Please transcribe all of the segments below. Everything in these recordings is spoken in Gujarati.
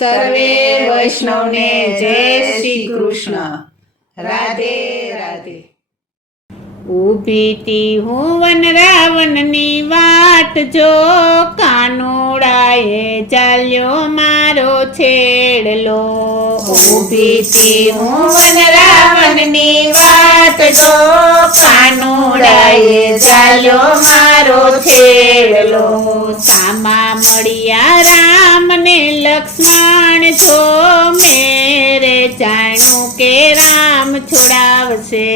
સર્વે વૈષ્ણવને જય શ્રી કૃષ્ણ. રાધે રાધે. ઊભી તી હું વન રાવણની વાટ જો, કાનુડાએ ચાલ્યો મારો છેડલો. ઊભી તી હું વન રાવણની વાટ જો, કાનુડાએ ચાલ્યો મારો છેડલો. સામા મળ્યા રામ ને લક્ષ્મણ જો, મેરે જાણ્યું કે રામ છોડાવશે.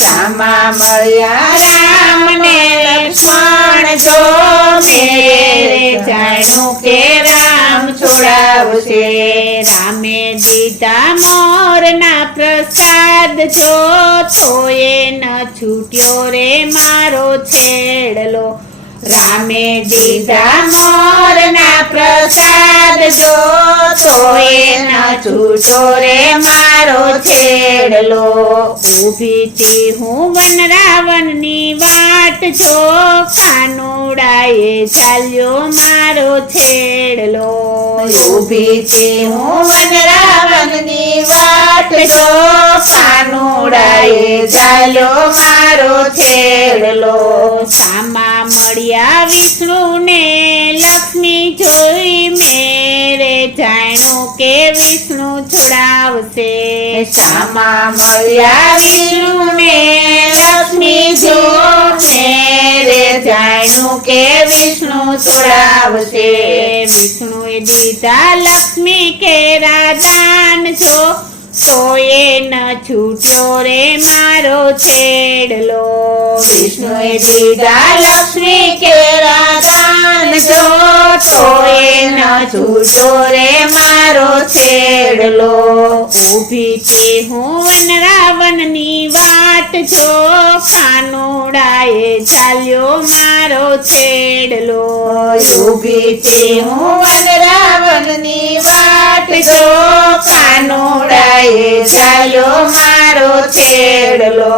સામા મળ્યા રામ ને લક્ષ્મણ જો, મેરે જાણ્યું કે રામ છોડાવશે. રામે દીધા મોરના પ્રસાદ જો, તોય ન છૂટ્યો રે મારો છેડલો. રામે દીધા મોરના પ્રસાદ જો, તોય ન છૂટો રે મારો છેડલો. ઊભી તી હું વન રાવણની વાટ જો, કાનુડાએ ચાલ્યો મારો છેડલો. ઊભી તી હું વન રાવણની વાટ જો, કાનુડાએ ચાલ્યો મારો છેડલો. સામા મળ્યા વિષ્ણુ ને લક્ષ્મી જોઈ, મેરે જાણ્યું કે વિષ્ણુ છોડાવશે. સામા મળ્યા વિષ્ણુ ને લક્ષ્મી જો, મેરે જાણ્યું કે વિષ્ણુ છોડાવશે. વિષ્ણુએ દીધા લક્ષ્મી કે રાધાન જો, તોય ન છૂટ્યો રે મારો છેડલો. વિષ્ણુએ દીધા લક્ષ્મી કે રાધાન જો, તોય ન છૂટો રે મારો છેડલો. ઊભી તી હું વન રાવણની વાટ જો, કાનુડાએ ચાલ્યો મારો છેડલો. ઊભી તી હું વન રાવણની વાટ જો, કાનુડાએ ચાલ્યો મારો છેડલો.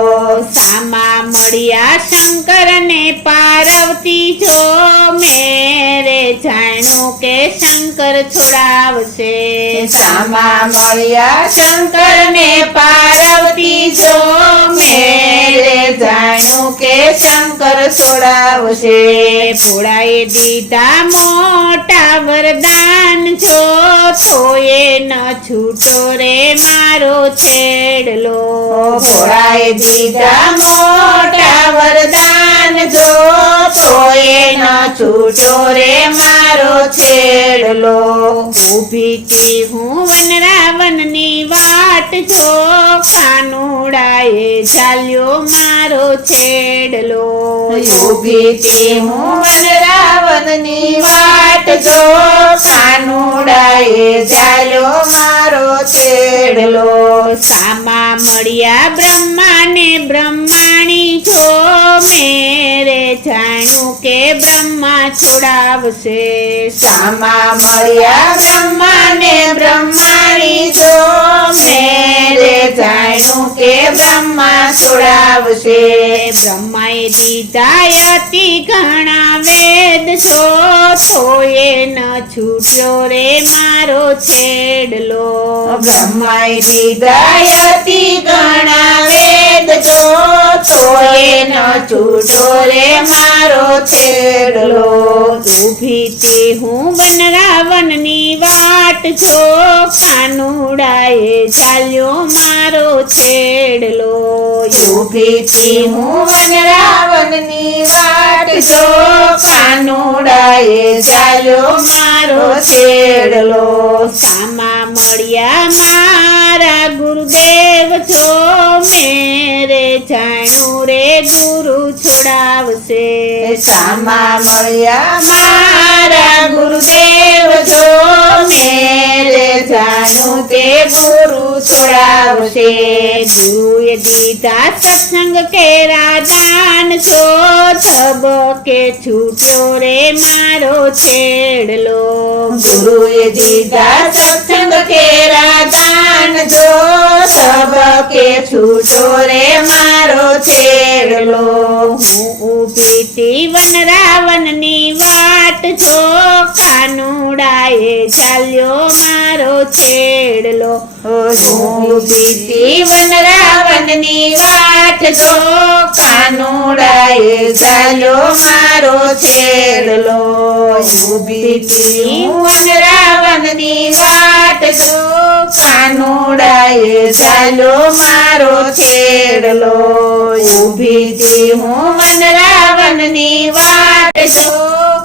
સામા મળ્યા શંકર ને પાર્વતી જો, મેરે જાણ્યું કે શંકર છોડાવશે. સામા મળ્યા શંકર ને પાર્વતી જો, મેરે જાણ્યું કે શંકર છોડાવશે. ભોળાએ દીધા મોટા વરદાન જો, તોય ન છૂટો રે મારો છેડલો. ભોળાએ દીધા મોટા વરદાન જો, તોય ન છૂટો રે મારો છેડલો. ઊભી તી હું વન રાવણની વાટ જો, કાનુડાએ ચાલ્યો મારો છેડલો. ઊભી તી હું વન રાવણની વાટ જો, કાનુડાએ ચાલ્યો મારો છેડલો. સામા મળ્યા બ્રહ્મા ને બ્રહ્માણી જો, મેરે જાણ્યું કે બ્રહ્મા છોડાવશે. સામા મળ્યા બ્રહ્મા ને બ્રહ્માણી જો, મેરે જાણ્યું કે બ્રહ્મા છોડાવશે. બ્રહ્માએ દીધા અતિ ઘણા વેદ જો, તોય ન છૂટ્યો રે મારો છેડલો. બ્રહ્માએ દીધા અતિ ઘણા વેદ જો, તોય ન છૂટો રે મારો છેડલો. ઊભી તી હું વન રાવણની વાટ જો, કાનુડાએ ચાલ્યો મારો છેડલો. ઊભી તી હું વન રાવણની વાટ જો, કાનુડાએ ચાલ્યો મારો છેડલો. સામા મળ્યા મારા ગુરુદેવ જો, મેરે જાણ્યું રે ગુરુ છોડાવશે. સામા મળ્યા મારા ગુરુદેવ જો, મેરે જાણ્યું તે ગુરુ છોડાવશે. ગુરુએ દીધા સત્સંગ કે રાધાન જો, ધબકે છૂટ્યો રે મારો છેડલો. ગુરુએ દીધા સત્સંગ કે રાધાન જો, ધબકે છૂટો રે મારો છેડલો. હું ઊભી તી વન રાવણની વાટ જો, કાનુડા કાનુડાએ ચાલ્યો મારો છેડલો. હું બીતી વનરાવનની વાટ જો કાનુડાએ ચાલ્યો મારો છેડલો. બીતી વનરાવનની વાટ જો કાનુડાએ ચાલ્યો મારો છેડલો. ઊભી હું વનરાવનની વાટ જો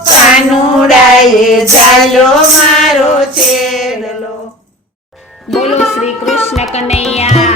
કાનુડાએ ચાલ્યો મારો છેડલો. બોલો શ્રી કૃષ્ણ કનૈયા